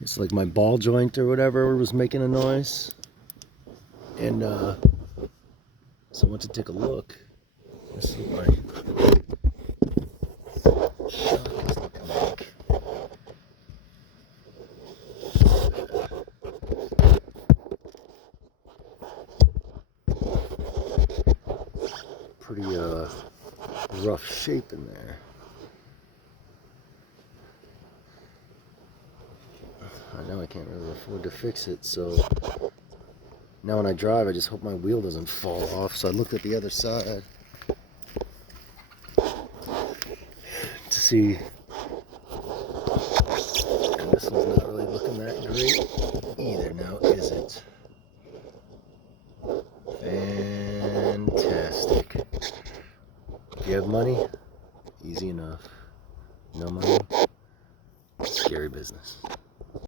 It's like my ball joint or whatever was making a noise. And so I went to take a look. This is what my shock is looking like. Pretty rough shape in there. I know I can't really afford to fix it, so now when I drive, I just hope my wheel doesn't fall off. So I looked at the other side to see, and this one's not really looking that great either now, is it? Fantastic. If you have money, easy enough. No money, scary business.